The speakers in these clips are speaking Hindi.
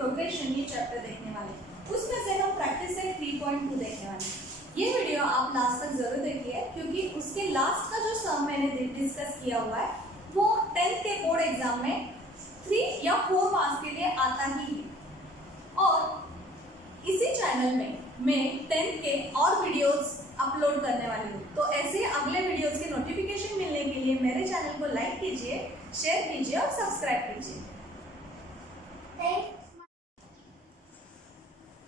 प्रोग्रेशन ये चैप्टर देखने वाले हैं। उसमें से हम प्रैक्टिस सेट 3.2 देखने वाले हैं। ये वीडियो आप लास्ट तक जरूर देखिए क्योंकि उसके लास्ट का जो सम मैंने डिस्कस किया हुआ है वो 10th के बोर्ड एग्जाम में 3 या 4 मार्क्स के लिए आता ही है। और इसी चैनल में मैं 10th के और वीडियोस अपलोड करने वाली हूँ, तो ऐसे अगले वीडियोस के नोटिफिकेशन मिलने के लिए मेरे चैनल को लाइक कीजिए, शेयर कीजिए और सब्सक्राइब कीजिए।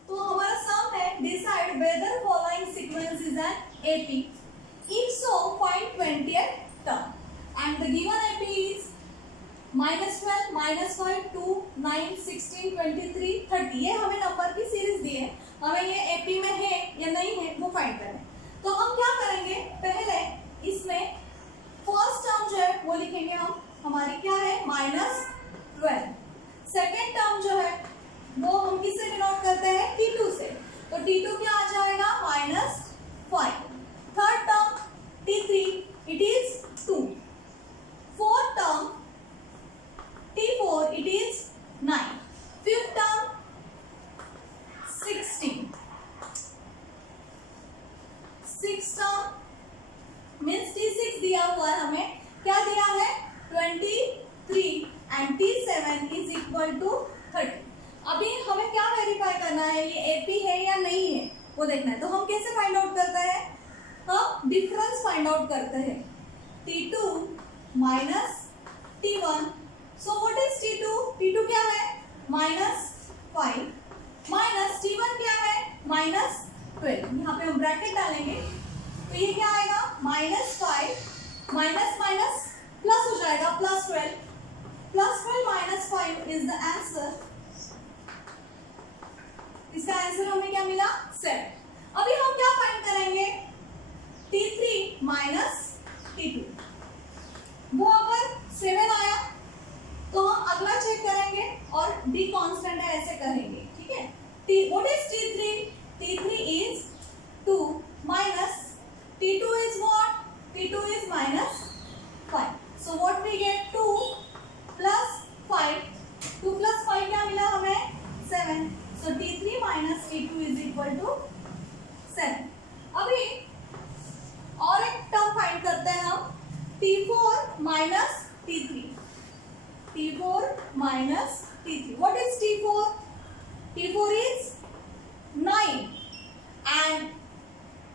तो हमारा सम है decide whether following sequence is an AP if so find 20th term and the given AP is -12, -5, 2, 9, 16, 23, 30। ये हमें नंबर की सीरीज दी है, हमें ये एपी में है या नहीं है वो फाइंड करना है। तो हम क्या करेंगे, पहले इसमें फर्स्ट टर्म जो है वो लिखेंगे हम, हमारी क्या है -12। सेकेंड टर्म जो है वो हम किससे डिनोट करते हैं, T2 से, तो T2 क्या आ जाएगा -5। Third term T3 it is 2। Fourth term T4 it is 9. Fifth term 16. Sixth term means T6 दिया हुआ है हमें, क्या दिया है 23 and T7 is equal to 30। अभी हमें क्या वेरीफाई करना है, ये एपी है या नहीं है वो देखना है। तो हम कैसे फाइंड आउट करते हैं, हम डिफरेंस फाइंड आउट करते हैं, T2 minus T1। So what is T2? T2 क्या है -5 माइनस T1 क्या है -12। यहाँ पे हम ब्रैकेट डालेंगे तो ये क्या आएगा -5 माइनस माइनस प्लस हो जाएगा +12 -5 इज द आंसर। इसका आंसर हमें क्या मिला 7। अभी हम क्या फाइंड करेंगे, T3 माइनस T2। वो अगर 7 आया तो हम अगला चेक करेंगे और D कांस्टेंट है ऐसे करेंगे, ठीक है। What is T3? T3 is 2 minus T2 is what? T2 is -5. So what we get 2 plus 5. 2 plus 5 क्या मिला हमें 7. So T3 minus T2 is equal to 7। अभी और एक टर्म फाइंड करते हैं हम, T4 minus T3। T4 minus T3. What is T4? T4 is 9 and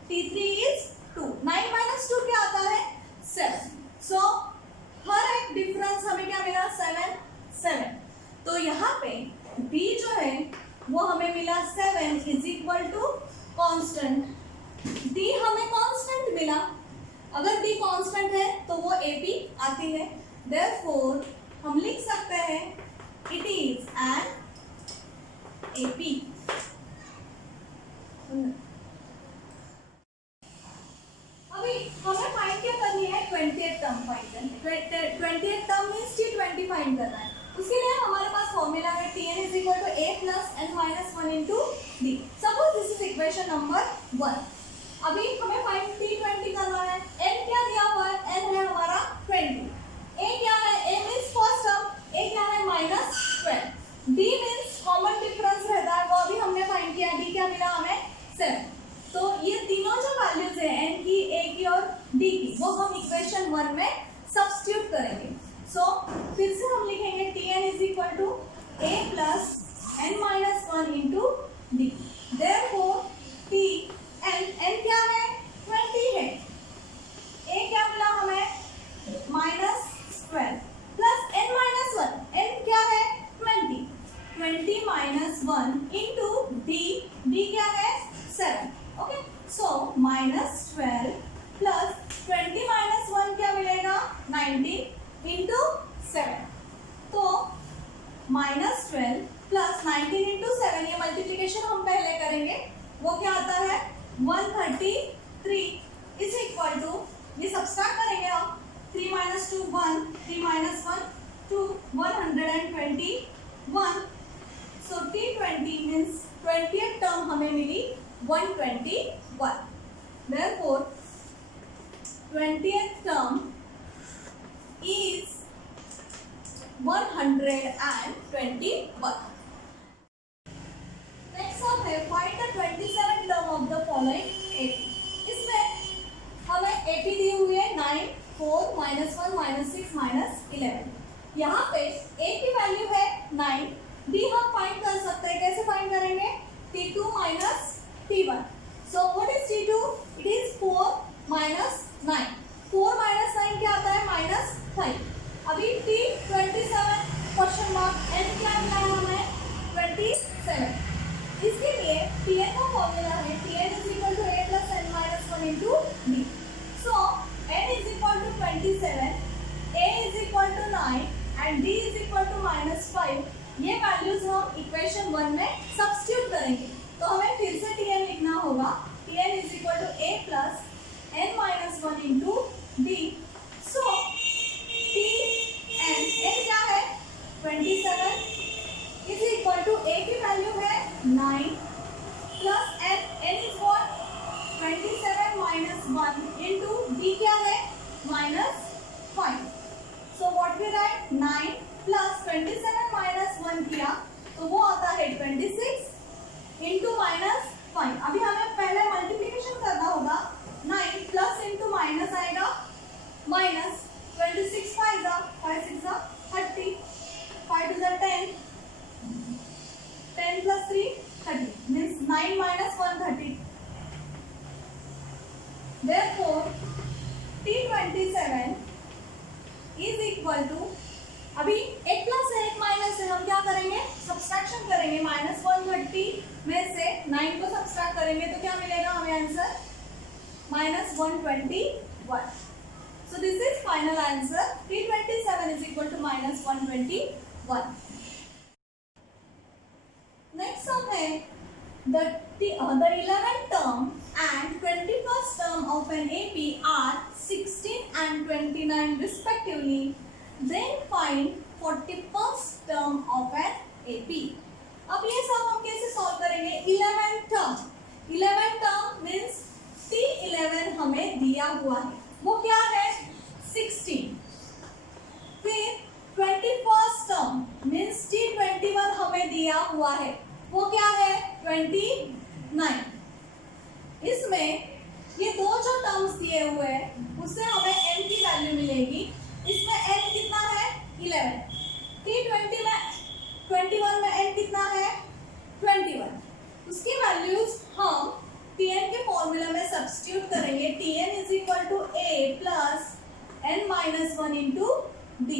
T3 is 2. 9 minus 2 क्या आता है 7. So हर एक डिफरेंस हमें क्या मिला 7। तो यहाँ पे B जो है वो हमें मिला 7 is equal to constant। D हमें constant मिला, अगर D constant है तो वो AP आती है, therefore हम लिख सकते हैं इट इज एन एपी। अभी हमें फाइंड क्या करनी है, 20th टर्म फाइंड करनी है। 20th term means T20 find करना है। उसके लिए हमारे पास फॉर्मूला है Tn is equal to a plus n minus 1 into d। Suppose this is equation number 1। अभी हमें फाइंड T20 करना है। n क्या दिया हुआ है, n है हमारा 20। a क्या है, a means first term, a क्या है -12। d मींस कॉमन डिफरेंस रहता है, वो अभी हमने फाइंड किया, d क्या मिला हमें 7। तो ये तीनों जो वैल्यूज है n की, a की और d की, वो हम इक्वेशन 1 में सब्स्टिट्यूट करेंगे। सो फिर से हम लिखेंगे Tn is equal to a plus n minus 1 into d। therefore n क्या है 20 है, a क्या मिला हमें -12 प्लस n minus 1, n क्या है 20 minus 1 into d क्या है 7। ओके, सो -12 प्लस 20 minus 1 क्या मिलेगा 19 into 7। तो -12 प्लस 19 into 7, ये मल्टीप्लीकेशन हम पहले करेंगे, वो क्या आता है 133 इज इक्वल टू, ये सब्सट्रैक्ट करेंगे हम, 3 minus 2 1, 3 minus 1 2, 121। So T20 means 20th term हमें मिली 121। Therefore 20th term is 121। है find the 27 term of the following AP. इसमें हमें एपी दी हुई है 9, 4, -1, -6, -11। यहाँ पे ए की वैल्यू है 9, बी हम फाइंड कर सकते हैं। कैसे फाइंड करेंगे? T2 minus T1। So what is T2? It is 4 minus 9। 4 minus 9 क्या आता है? -5। अभी T27 क्वेश्चन मार्क n क्या मिला है हमें? 27। इसके लिए Tn का फॉर्मूला है Tn is equal to a plus n minus 1 into b। So n is equal to 27, a is equal to 9 and b is equal to -5। ये वैल्यूज हम इक्वेशन 1 में सब्स्टिट्यूट करेंगे। तो हमें फिर से Tn लिखना होगा। Tn is equal to a plus n minus 1 into b। So Tn n क्या है? 27 is equal to a की वैल्यू है 9 plus n is what? 27 minus 1 into b क्या है? -5। So what we write? 9 plus 27 minus 1 किया तो वो आता है 26 into -5। अभी हमें पहले मल्टीप्लिकेशन करना होगा। 9 प्लस इंटू माइनस आएगा minus 26 5 5 6 30 5 to the 10 10 plus 3 30 means 9 minus 1 30। Therefore T27 is equal to, अभी एक प्लस है एक माइनस है, हम क्या करेंगे? सब्सट्रैक्शन करेंगे। -130 में से 9 को सब्सट्रैक्ट करेंगे तो क्या मिलेगा हमें answer? -121। So this is final answer. T27 is equal to -121। Next sum है the 11th term and 21st term of an AP are 16 and 29 respectively. Then find 41st term of an AP। अब ये सब हम कैसे सॉल्व करेंगे? 11th term means T11 हमें दिया हुआ है, वो क्या है? 16। फिर 21st term means T21 हमें दिया हुआ है, वो क्या है? 29। इसमें ये दो जो टर्म्स दिए हुए हैं उससे हमें n की वैल्यू मिलेगी। इसमें n कितना है? 11। T20 में 21 में n कितना है? 21। उसकी वैल्यूज हम Tn के फॉर्मूला में सब्स्टिट्यूट करेंगे। Tn is equal to a plus n minus 1 into d।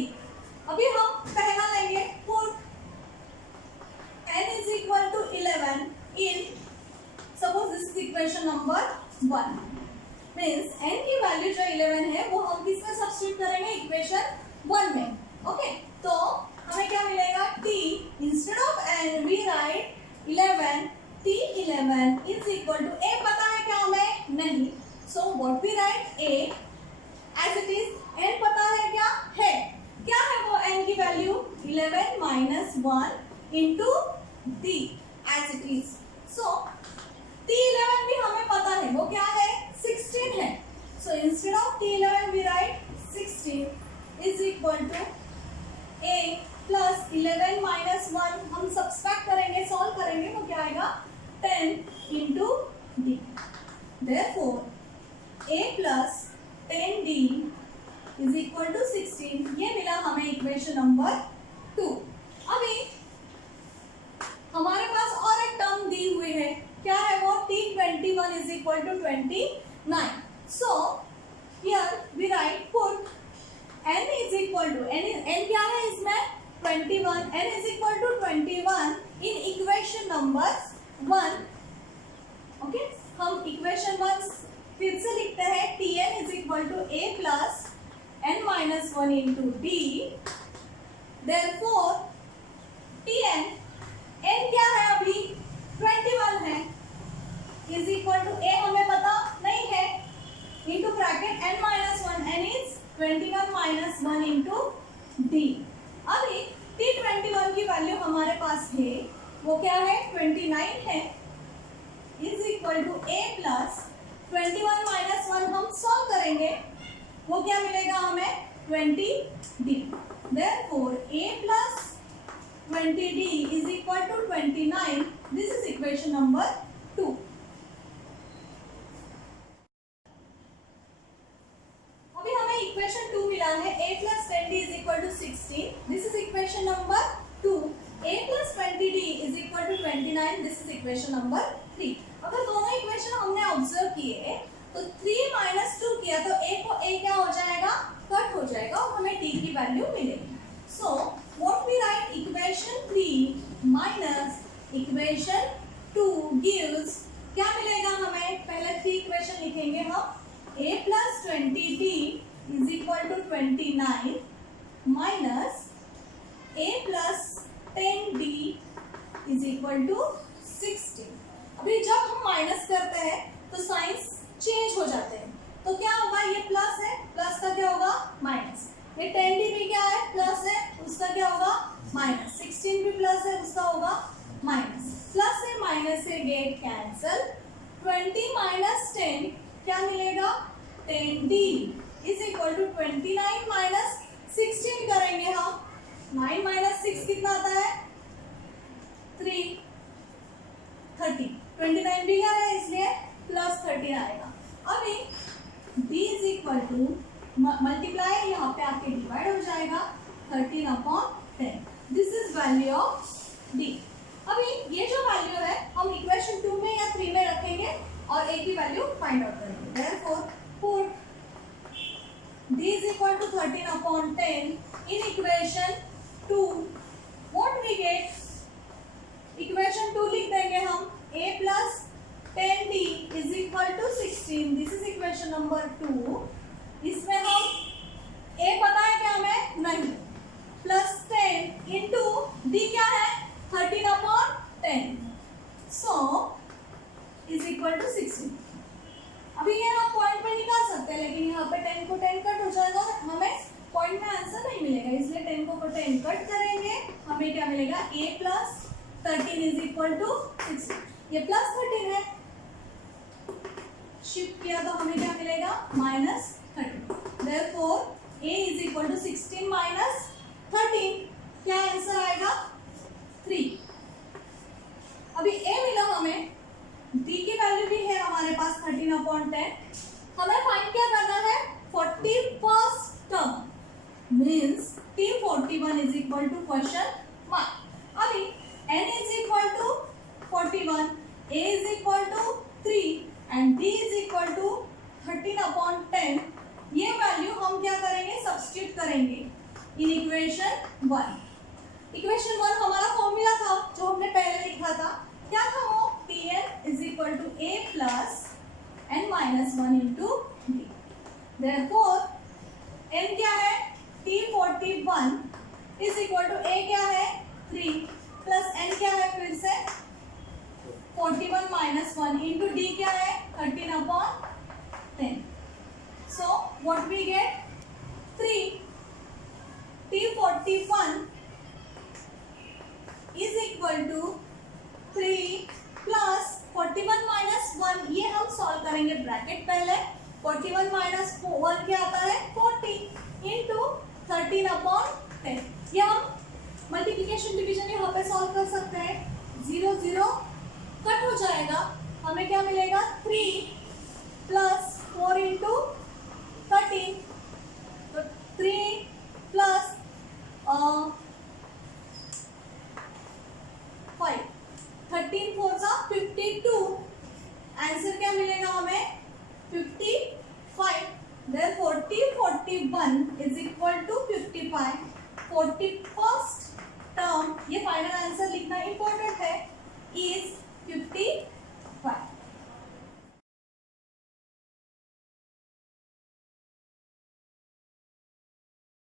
अभी हम पहला लेंगे put n is equal to 11 in, suppose this is equation number 1 means n की वैल्यू जो 11 है वो हम किसमें सब्स्टिट्यूट करेंगे? इक्वेशन 1 में। ओके, तो हमें क्या मिलेगा? t instead of n we write 11। T11 is equal to a पता है क्या हमें? नहीं। So what we write? a as it is। n पता है क्या है? क्या है वो n की value? 11 minus 1 into d as it is। So T11 भी हमें पता है, वो क्या है? 16 है। So instead of T11 we write 16 is equal to a plus 11 minus 1। हम सब्सट्रैक्ट करेंगे, सॉल्व करेंगे, वो क्या आएगा? 10 into d। Therefore a plus 10d is equal to 16। ये मिला हमें इक्वेशन नंबर 2। अभी हमारे पास और एक टर्म दी हुई है, क्या है वो? T21 is equal to 29। So here we write put n is equal to n क्या है इसमें? 21। n is equal to 21 in equation number 1। Okay, हम इक्वेशन 1 फिर से लिखते हैं। Tn is equal to a plus n minus 1 into d। Therefore Tn n क्या है? अभी 21 है, is equal to a हमें पता नहीं है, into bracket n minus 1, n is 21 minus 1 into d। अभी T21 की वैल्यू हमारे पास है, वो क्या है? 29 है, is equal to a plus 21 minus 1। हम सॉल्व करेंगे, वो क्या मिलेगा हमें? 20d। Therefore a plus 20d is equal to 29. This is equation number 2. अभी हमें इक्वेशन 2 मिला है a plus 10d is equal to 16. This is equation number 2. a plus 20d is equal to 29. This is equation number 3. अगर दोनों इक्वेशन हमने ऑब्जर्व किए तो 3 minus 2 किया तो a को a क्या हो जाएगा, कट हो जाएगा और हमें d की वैल्यू मिलेगी. So what we write, equation 3 minus equation 2 gives, क्या मिलेगा हमें, पहले 3 इक्वेशन लिखेंगे हम. a plus 20d is equal to 29 minus a plus 10d is equal to 16. अभी जब हम माइनस करते हैं तो साइंस चेंज हो जाते हैं, तो क्या होगा, ये प्लस है, प्लस का क्या होगा, माइनस. ये 10d भी क्या है, प्लस है, उसका क्या होगा, माइनस. 16 भी प्लस है, उसका होगा माइनस. प्लस से माइनस से गेट कैंसल. 20 माइनस 10 क्या मिलेगा, 10d is equal to 29 minus 16 करेंगे हम. 9 माइनस 6 कितना आता है, 3, 30. 29 भी क्या है, इसलिए प्लस 30 आएगा. अभी d is equal to multiply, यहाँ पे आपके डिवाइड हो जाएगा 13/10. This is value of d. अभी ये जो वैल्यू है हम इक्वेशन 2 में या 3 में रखेंगे और a की वैल्यू फाइंड आउट करेंगे. Therefore put d is equal to 13/10 in equation 2. What we get, equation 2 लिख देंगे हम. a plus 10d is equal to 16. This is equation number 2. इसमें हम a पता है क्या हमें, नहीं. प्लस 10 इंटू d क्या है, 13/10. So is equal to 16. अभी ये हम पॉइंट पे निकाल सकते हैं, लेकिन यहाँ पे 10 को 10 कट हो जाएगा, हमें पॉइंट में आंसर नहीं मिलेगा, इसलिए 10 को 10 कट करेंगे. हमें क्या मिलेगा, a plus 13 is equal to 16. ये प्लस 13 है, शिफ्ट किया तो हमें क्या मिलेगा, minus 13. Therefore a is equal to 16 minus 13. क्या आंसर आएगा, 3. अभी a मिला हमें, d की वैल्यू भी है हमारे पास 13/10. हमें फाइंड क्या करना है, 41st term, means T41 is equal to question mark. अभी n is equal to 41, a is equal to 3 and d is equal to 13/10. ये वैल्यू हम क्या करेंगे, सब्स्टिट्यूट करेंगे इन इक्वेशन 1. इक्वेशन 1 हमारा फॉर्मूला था जो हमने पहले लिखा था, क्या था वो, Tn is equal to a plus n minus 1 into d. Therefore n क्या है, T41 is equal to a क्या है, 3 प्लस n क्या है, फिर से 41 minus 1 into d क्या है, 13/10. So what we get, 3. T41 is equal to 3 plus 41 minus 1. ये हम सॉल्व करेंगे ब्रैकेट पहले. 41 minus 1 क्या आता है, 40 into 13/10. ये हम मल्टीप्लिकेशन डिवीजन यहाँ पे सॉल्व कर सकते हैं. 0 0 कट हो जाएगा, हमें क्या मिलेगा, 3 प्लस 4 इंटू 13. तो 3 प्लस 5, 13 4 सा 52. आंसर क्या मिलेगा हमें, 55. Therefore T41 is equal to 55. 41st term, ये फाइनल आंसर लिखना इंपॉर्टेंट है.